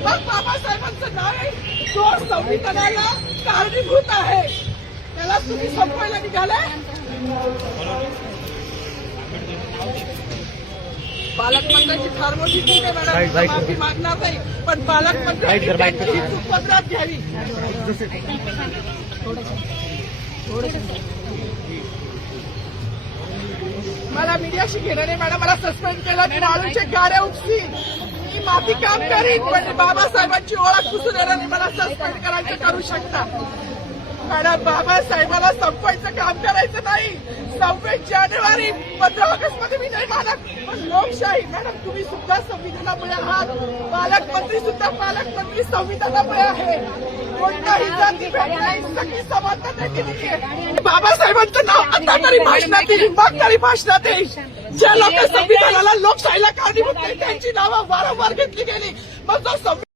मग बाबासाहेबांचं नाव आहे जो संविधानाला कारणीभूत आहे त्याला तुम्ही संपवायला निघालाय. पालकमंत्र्यांची फार मोठी चूक आहे मॅडम, माफी मागणार नाही, पण पालकमंत्र्यांची ही चूक पदरात घ्यावी. मला मीडियाशी घेणं नाही मॅडम, मला सस्पेंड केलं की माळूचे गाड्या उपसीन, मी माफी काम करीन, पण बाबासाहेबांची ओळख पुसून येणार नाही. मला सस्पेंड करायचं करू शकता मॅडम, बाबासाहेबाला संपवायचं काम करायचं नाही. 26 जानेवारी 15 ऑगस्ट मध्ये मी नाही मानत, पण लोकशाही मॅडम तुम्ही सुद्धा संविधानामुळे आहात, पालकमंत्री सुद्धा पालकमंत्री संविधानामुळे आहे. कोणताही जाती भेट नाही, सगळी समानता केली आहे. बाबासाहेबांचं नाव आता तरी भाषणात येईल, मग तरी भाषणात येईल. ज्या लोक संविधानाला लोकशाहीला कारणीभूत नाही त्यांची नावं वारंवार घेतली गेली, मग जो